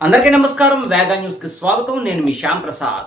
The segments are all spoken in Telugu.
అందరికీ నమస్కారం. వేగా న్యూస్కి స్వాగతం. నేను మీ శ్యామ్ ప్రసాద్.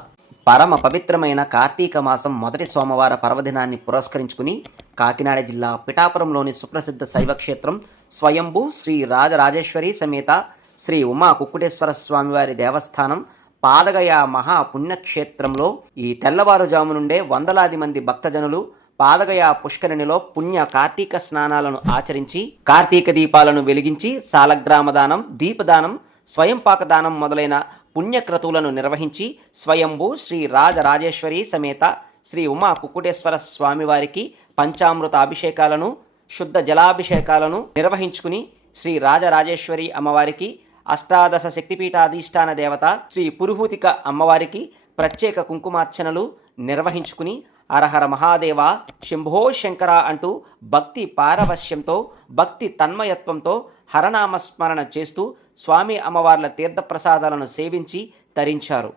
పరమ పవిత్రమైన కార్తీక మాసం మొదటి సోమవార పర్వదినాన్ని పురస్కరించుకుని కాకినాడ జిల్లా పిఠాపురంలోని సుప్రసిద్ధ శైవ క్షేత్రం స్వయంభూ శ్రీ రాజరాజేశ్వరి సమేత శ్రీ ఉమా కుక్కుటేశ్వర స్వామివారి దేవస్థానం పాదగయ మహా పుణ్యక్షేత్రంలో ఈ తెల్లవారుజాము నుండే వందలాది మంది భక్తజనులు పాదగయ పుష్కరిణిలో పుణ్య కార్తీక స్నానాలను ఆచరించి కార్తీక దీపాలను వెలిగించి సాలగ్రామదానం దీపదానం స్వయం పాకదానం మొదలైన పుణ్యక్రతువులను నిర్వహించి స్వయంభూ శ్రీ రాజరాజేశ్వరి సమేత శ్రీ ఉమా కుక్కుటేశ్వర స్వామివారికి పంచామృత అభిషేకాలను శుద్ధ జలాభిషేకాలను నిర్వహించుకుని శ్రీ రాజరాజేశ్వరి అమ్మవారికి అష్టాదశ శక్తిపీఠాధిష్టాన దేవత శ్రీ పురుహూతిక అమ్మవారికి ప్రత్యేక కుంకుమార్చనలు నిర్వహించుకుని అరహర మహాదేవ శంభో శంకర అంటూ భక్తి పారవశ్యంతో భక్తి తన్మయత్వంతో హరనామస్మరణ చేస్తూ స్వామి అమ్మవార్ల తీర్థప్రసాదాలను సేవించి తరించారు.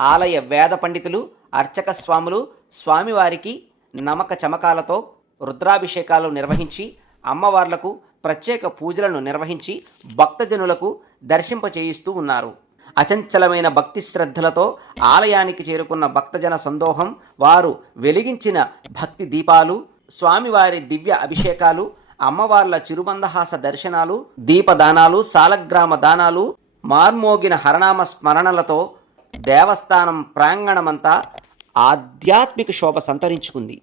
ఆలయ వేద పండితులు అర్చక స్వాములు స్వామివారికి నమక చమకాలతో రుద్రాభిషేకాలు నిర్వహించి అమ్మవార్లకు ప్రత్యేక పూజలను నిర్వహించి భక్తజనులకు దర్శింపచేయిస్తూ ఉన్నారు. అచంచలమైన భక్తి శ్రద్ధలతో ఆలయానికి చేరుకున్న భక్తజన సందోహం వారు వెలిగించిన భక్తి దీపాలు స్వామివారి దివ్య అభిషేకాలు అమ్మవార్ల చిరుబంధహాస దర్శనాలు దీపదానాలు సాలగ్రామ దానాలు మార్మోగిన హరనామ స్మరణలతో దేవస్థానం ప్రాంగణమంతా ఆధ్యాత్మిక శోభ సంతరించుకుంది.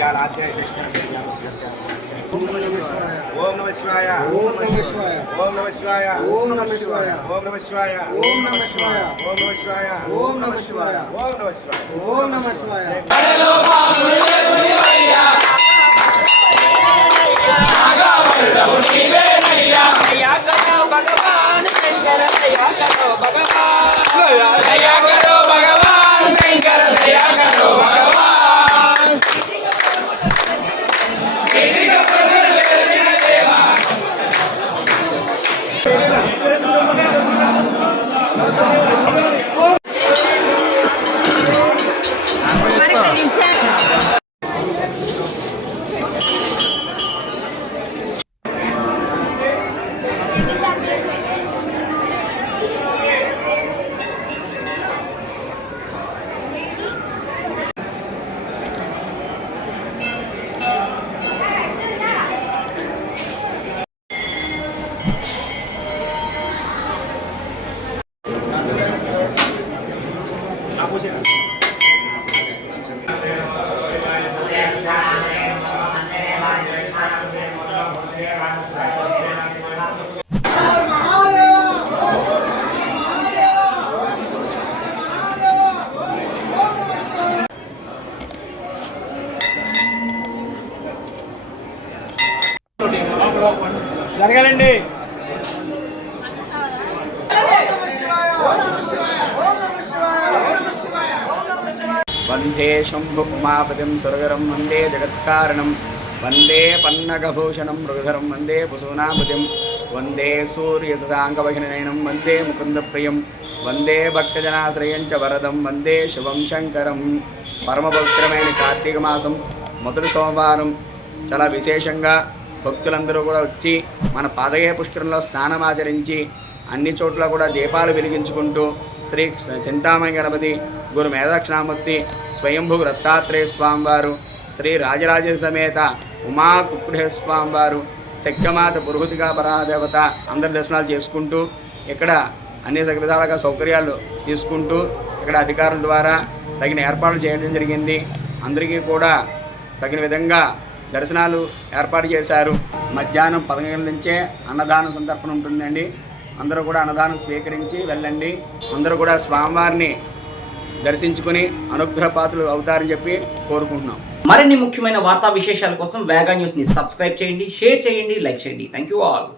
జాలాధ్యాయ ఓం నమ శివాయ ఓం నమ శివాయ ఓం నమ శివాయ ఓం నమ శివాయ ఓం నమ శివాయ ఓం నమ శివాయ ఓం నమ శివాయ ఓం నమ శివాయ ఓం నమ శివాయ ఓం నమ శివాయ Yes. జరగాలండి. వందే శంభుమాపతిం సురగరం వందే జగత్కారణం వందే పన్నగభూషణం మృగధరం వందే పుసూనాపతిం వందే సూర్యసదాంగవహినయనం వందే ముకుందప్రియం వందే భక్తజనాశ్రయం చ వరదం వందే శివం శంకరం. పరమపవిత్రమైన కార్తీక మాసం మొదటి సోమవారం. చాలా విశేషంగా భక్తులందరూ కూడా వచ్చి మన పాదయ పుష్కరంలో స్నానం ఆచరించి అన్ని చోట్ల కూడా దీపాలు వెలిగించుకుంటూ శ్రీ చింతామణి గణపతి గురు మేధాక్షణామూర్తి స్వయంభూ దత్తాత్రేయ స్వామివారు శ్రీ రాజరాజ సమేత ఉమా కుక్కుడే స్వామివారు శక్తిమాత పురుహుతిగా పరాదేవత అందరి దర్శనాలు చేసుకుంటూ ఇక్కడ అన్ని విధాలుగా సౌకర్యాలు తీసుకుంటూ ఇక్కడ అధికారుల ద్వారా తగిన ఏర్పాట్లు చేయడం జరిగింది. అందరికీ కూడా తగిన విధంగా దర్శనాలు ఏర్పాటు చేశారు. మధ్యాహ్నం పదకొండు నుంచే అన్నదాన సంతర్పణ ఉంటుందండి. అందరూ కూడా అన్నదానం స్వీకరించి వెళ్ళండి. అందరూ కూడా స్వామివారిని దర్శించుకుని అనుగ్రహ పాత్రలు అవుతారని చెప్పి కోరుకుంటున్నాం. మరిన్ని ముఖ్యమైన వార్తా విశేషాల కోసం వేగా న్యూస్ని సబ్స్క్రైబ్ చేయండి షేర్ చేయండి లైక్ చేయండి. Thank you all.